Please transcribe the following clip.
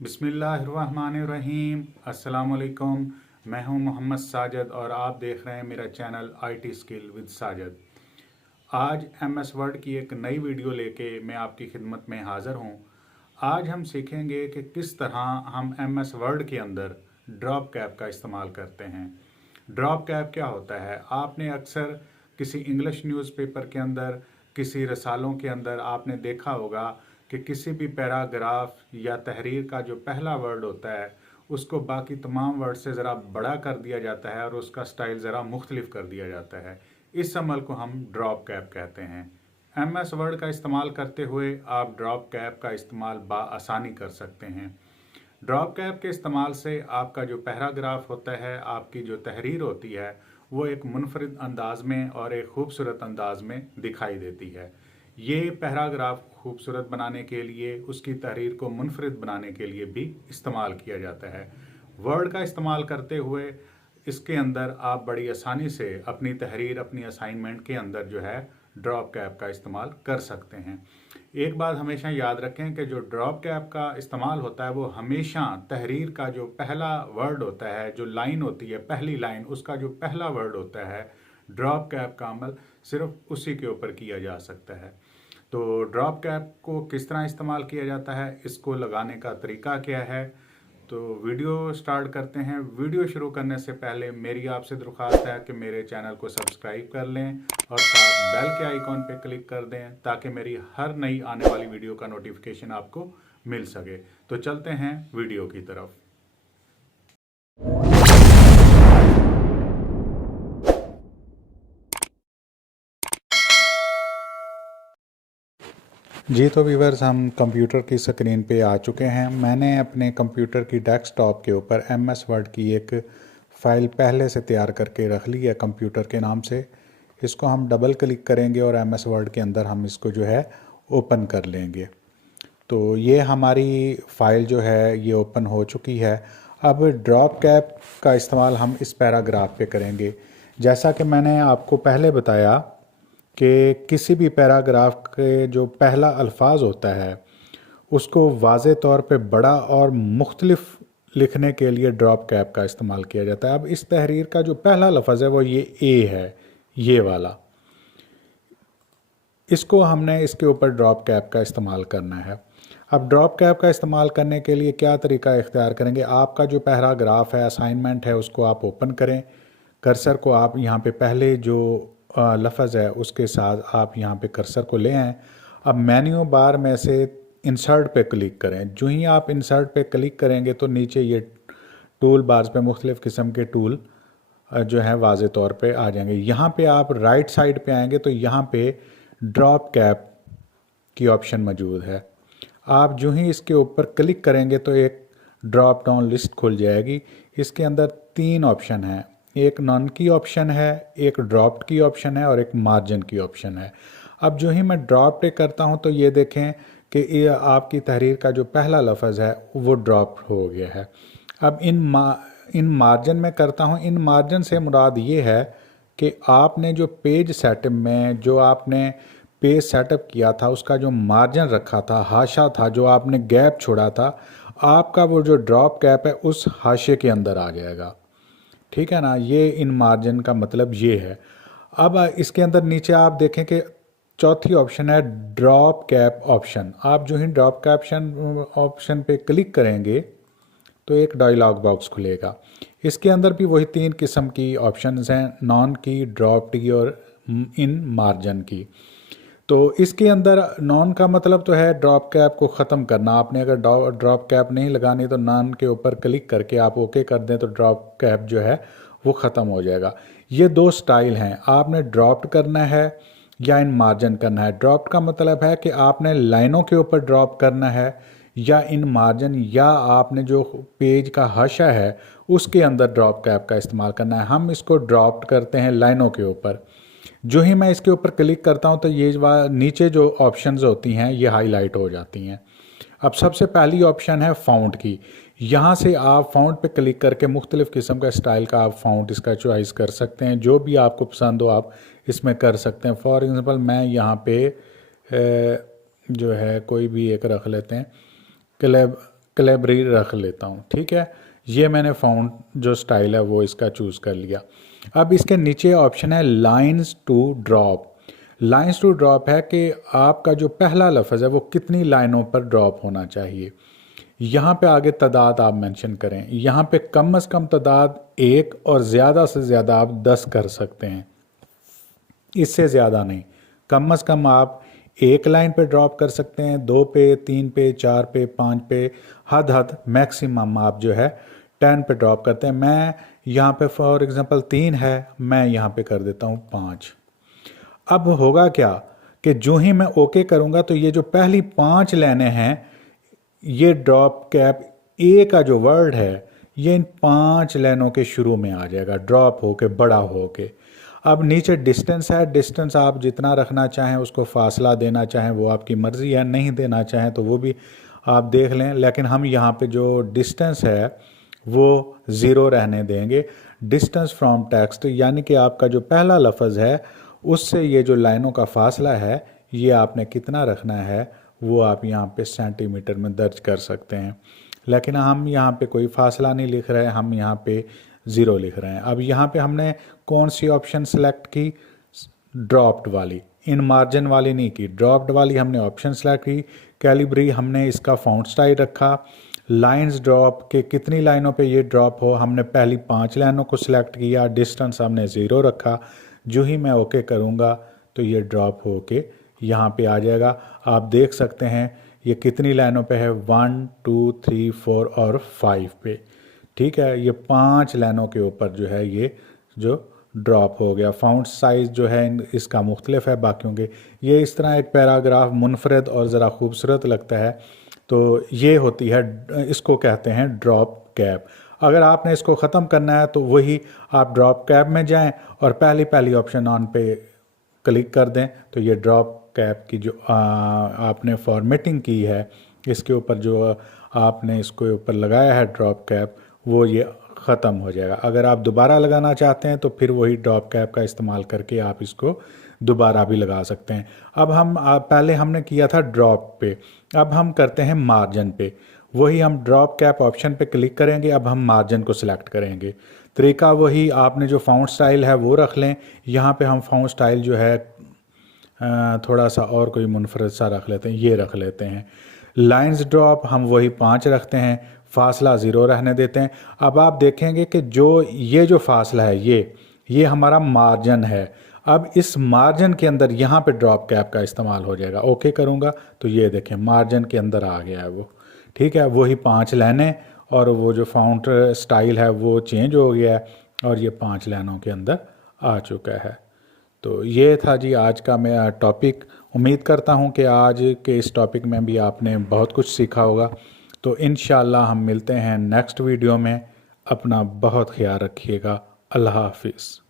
बिस्मिल्लाहिर्रहमानिर्रहीम। अस्सलाम वालेकुम। मैं हूं मोहम्मद साजिद और आप देख रहे हैं मेरा channel IT skill with Sajid. आज एमएस वर्ड की एक नई वीडियो लेके मैं आपकी खिदमत में हाज़िर हूं। आज हम सीखेंगे कि किस तरह हम एमएस वर्ड के अंदर ड्रॉप कैप का इस्तेमाल करते हैं। ड्रॉप कैप क्या होता है? आपने अक्सर किसी इंग्लिश न्यूज़पेपर के अंदर, किसी रसालों के अंदर आपने देखा होगा कि किसी भी पैराग्राफ या तहरीर का जो पहला वर्ड होता है उसको बाकी तमाम वर्ड से ज़रा बड़ा कर दिया जाता है और उसका स्टाइल ज़रा मुख्तलिफ कर दिया जाता है। इस अमल को हम ड्रॉप कैप कहते हैं। एमएस वर्ड का इस्तेमाल करते हुए आप ड्रॉप कैप का इस्तेमाल आसानी कर सकते हैं। ड्रॉप कैप के इस्तेमाल से आपका जो पैराग्राफ होता है, आपकी जो तहरीर होती है, वो एक मुनफरिद अंदाज में और एक खूबसूरत अंदाज में दिखाई देती है। ये पैराग्राफ खूबसूरत बनाने के लिए, उसकी तहरीर को मुनफरिद बनाने के लिए भी इस्तेमाल किया जाता है। वर्ड का इस्तेमाल करते हुए इसके अंदर आप बड़ी आसानी से अपनी तहरीर, अपनी असाइनमेंट के अंदर जो है ड्रॉप कैप का इस्तेमाल कर सकते हैं। एक बात हमेशा याद रखें कि जो ड्रॉप कैप का इस्तेमाल होता है वो हमेशा तहरीर का जो पहला वर्ड होता है, जो लाइन होती है, पहली लाइन, उसका जो पहला वर्ड होता है, ड्रॉप कैप का अमल सिर्फ उसी के ऊपर किया जा सकता है। तो ड्रॉप कैप को किस तरह इस्तेमाल किया जाता है, इसको लगाने का तरीका क्या है, तो वीडियो स्टार्ट करते हैं। वीडियो शुरू करने से पहले मेरी आपसे दरख्वास्त है कि मेरे चैनल को सब्सक्राइब कर लें और साथ बेल के आइकॉन पे क्लिक कर दें ताकि मेरी हर नई आने वाली वीडियो का नोटिफिकेशन आपको मिल सके। तो चलते हैं वीडियो की तरफ। जी तो व्यूअर्स, हम कंप्यूटर की स्क्रीन पे आ चुके हैं। मैंने अपने कंप्यूटर की डेस्कटॉप के ऊपर एमएस वर्ड की एक फ़ाइल पहले से तैयार करके रख ली है कंप्यूटर के नाम से। इसको हम डबल क्लिक करेंगे और एमएस वर्ड के अंदर हम इसको जो है ओपन कर लेंगे। तो ये हमारी फ़ाइल जो है ये ओपन हो चुकी है। अब ड्रॉप कैप का इस्तेमाल हम इस पैराग्राफ पे करेंगे। जैसा कि मैंने आपको पहले बताया कि किसी भी पैराग्राफ के जो पहला अल्फाज होता है उसको वाज़े तौर पे बड़ा और मुख्तलिफ लिखने के लिए ड्रॉप कैप का इस्तेमाल किया जाता है। अब इस तहरीर का जो पहला लफ्ज़ है वो ये ए है, ये वाला। इसको हमने इसके ऊपर ड्रॉप कैप का इस्तेमाल करना है। अब ड्रॉप कैप का इस्तेमाल करने के लिए क्या तरीका इख्तियार करेंगे? आपका जो पैराग्राफ है, असाइनमेंट है, उसको आप ओपन करें। कर्सर को आप यहाँ पे पहले जो लफ्ज़ है उसके साथ आप यहाँ पे कर्सर को ले आएँ। अब मेन्यू बार में से इंसर्ट पे क्लिक करें। जो ही आप इंसर्ट पे क्लिक करेंगे तो नीचे ये टूल बार्स पे मुख्तलिफ़ किस्म के टूल जो है वाज़े तौर पे आ जाएंगे। यहाँ पे आप राइट साइड पे आएंगे तो यहाँ पे ड्रॉप कैप की ऑप्शन मौजूद है। आप जो ही इसके ऊपर क्लिक करेंगे तो एक ड्रॉप डाउन लिस्ट खुल जाएगी। इसके अंदर 3 ऑप्शन हैं, एक नॉन की ऑप्शन है, एक ड्रॉप्ड की ऑप्शन है और एक मार्जिन की ऑप्शन है। अब जो ही मैं ड्रॉप पे करता हूँ तो ये देखें कि ये आपकी तहरीर का जो पहला लफ्ज़ है वो ड्रॉप हो गया है। अब इन मार्जिन में करता हूँ। इन मार्जिन से मुराद ये है कि आपने जो पेज सेटअप में जो आपने पेज सेटअप किया था उसका जो मार्जिन रखा था, हाशा था, जो आपने गैप छोड़ा था, आपका वो जो ड्रॉप कैप है उस हाशे के अंदर आ जाएगा। ठीक है ना? ये इन मार्जिन का मतलब ये है। अब इसके अंदर नीचे आप देखें कि चौथी ऑप्शन है ड्रॉप कैप ऑप्शन। आप जो ही ड्रॉप कैप ऑप्शन पे क्लिक करेंगे तो एक डायलॉग बॉक्स खुलेगा। इसके अंदर भी वही 3 किस्म की ऑप्शंस हैं, नॉन की, ड्रॉप्ड की और इन मार्जिन की। तो इसके अंदर नॉन का मतलब तो है ड्रॉप कैप को ख़त्म करना। आपने अगर ड्रॉप कैप नहीं लगानी तो नॉन के ऊपर क्लिक करके आप ओके कर दें तो ड्रॉप कैप जो है वो ख़त्म हो जाएगा। ये 2 स्टाइल हैं, आपने ड्रॉप्ड करना है या इन मार्जिन करना है। ड्रॉप्ड का मतलब है कि आपने लाइनों के ऊपर ड्रॉप करना है, या इन मार्जिन या आपने जो पेज का हाशा है उसके अंदर ड्रॉप कैप का इस्तेमाल करना है। हम इसको ड्रॉप्ड करते हैं लाइनों के ऊपर। जो ही मैं इसके ऊपर क्लिक करता हूं तो ये नीचे जो ऑप्शंस होती हैं ये हाईलाइट हो जाती हैं। अब सबसे पहली ऑप्शन है फ़ॉन्ट की। यहाँ से आप फ़ॉन्ट पे क्लिक करके मुख्तलिफ़ किस्म का स्टाइल का आप फ़ॉन्ट इसका चॉइस कर सकते हैं। जो भी आपको पसंद हो आप इसमें कर सकते हैं। फॉर एग्ज़ाम्पल मैं यहाँ पे जो है कोई भी एक रख लेते हैं, कैलिब्री रख लेता हूँ। ठीक है, ये मैंने फ़ॉन्ट जो स्टाइल है वो इसका चूज़ कर लिया। अब इसके नीचे ऑप्शन है lines to drop. Lines to drop है कि आपका जो पहला लफ्ज़ है वो कितनी लाइनों पर ड्रॉप होना चाहिए। यहाँ पे आगे तादाद आप मेंशन करें। यहाँ पे कम से कम तादाद 1 और ज़्यादा से ज़्यादा आप 10 कर सकते हैं, इससे ज़्यादा नहीं। कम से कम आप 1 लाइन पे ड्रॉप कर सकते हैं, 2 पे, 3 पे, 4 पे, 5 पे, हद मैक्सिमम आप जो है 10 पे ड्रॉप करते हैं। मैं यहाँ पे फॉर एग्जांपल 3 है, मैं यहाँ पे कर देता हूँ 5। अब होगा क्या कि जो ही मैं ओके करूँगा तो ये जो पहली 5 लाइनें हैं, ये ड्रॉप कैप ए का जो वर्ड है ये इन 5 लाइनों के शुरू में आ जाएगा, ड्रॉप होके बड़ा होके। अब नीचे डिस्टेंस है, डिस्टेंस आप जितना रखना चाहें, उसको फासला देना चाहें वो आपकी मर्ज़ी है, नहीं देना चाहें तो वो भी आप देख लें। लेकिन हम यहाँ पे जो डिस्टेंस है वो 0 रहने देंगे। डिस्टेंस फ्रॉम टेक्स्ट यानी कि आपका जो पहला लफ्ज़ है उससे ये जो लाइनों का फासला है ये आपने कितना रखना है वो आप यहाँ पे सेंटीमीटर में दर्ज कर सकते हैं। लेकिन हम यहाँ पे कोई फासला नहीं लिख रहे हैं, हम यहाँ पे 0 लिख रहे हैं। अब यहाँ पे हमने कौन सी ऑप्शन सेलेक्ट की? ड्रॉप्ड वाली, इन मार्जिन वाली नहीं की, ड्रॉप्ड वाली हमने ऑप्शन सेलेक्ट की। कैलिब्री हमने इसका फ़ॉन्ट स्टाइल रखा। लाइंस ड्रॉप के कितनी लाइनों पे ये ड्रॉप हो, हमने पहली 5 लाइनों को सिलेक्ट किया। डिस्टेंस हमने 0 रखा। जो ही मैं ओके करूँगा तो ये ड्रॉप हो के यहाँ पे आ जाएगा। आप देख सकते हैं ये कितनी लाइनों पे है, 1 2 3 4 और 5 पे। ठीक है, ये 5 लाइनों के ऊपर जो है ये जो ड्रॉप हो गया। फ़ॉन्ट साइज़ जो है इसका मुख्तलिफ है बाकियों के। ये इस तरह एक पैराग्राफ मुनफरद और ज़रा खूबसूरत लगता है। तो ये होती है, इसको कहते हैं ड्रॉप कैप। अगर आपने इसको ख़त्म करना है तो वही आप ड्रॉप कैप में जाएं और पहली ऑप्शन ऑन पे क्लिक कर दें तो ये ड्रॉप कैप की जो आपने फॉर्मेटिंग की है इसके ऊपर जो आपने इसको ऊपर लगाया है ड्रॉप कैप, वो ये ख़त्म हो जाएगा। अगर आप दोबारा लगाना चाहते हैं तो फिर वही ड्रॉप कैप का इस्तेमाल करके आप इसको दोबारा भी लगा सकते हैं। अब हम पहले हमने किया था ड्रॉप पे, अब हम करते हैं मार्जिन पे। वही हम ड्रॉप कैप ऑप्शन पे क्लिक करेंगे, अब हम मार्जिन को सिलेक्ट करेंगे। तरीका वही, आपने जो फ़ॉन्ट स्टाइल है वो रख लें। यहाँ पे हम फ़ॉन्ट स्टाइल जो है थोड़ा सा और कोई मुनफरद सा रख लेते हैं, ये रख लेते हैं। लाइंस ड्रॉप हम वही 5 रखते हैं, फासला 0 रहने देते हैं। अब आप देखेंगे कि ये जो फासला है ये हमारा मार्जिन है। अब इस मार्जिन के अंदर यहाँ पे ड्रॉप कैप का इस्तेमाल हो जाएगा। ओके करूँगा तो ये देखें मार्जिन के अंदर आ गया है वो। ठीक है, वही 5 लाइनें और वो जो फ़ॉन्ट स्टाइल है वो चेंज हो गया है और ये 5 लाइनों के अंदर आ चुका है। तो ये था जी आज का मेरा टॉपिक। उम्मीद करता हूँ कि आज के इस टॉपिक में भी आपने बहुत कुछ सीखा होगा। तो इंशाअल्लाह हम मिलते हैं नेक्स्ट वीडियो में। अपना बहुत ख्याल रखिएगा। अल्लाह हाफिज़।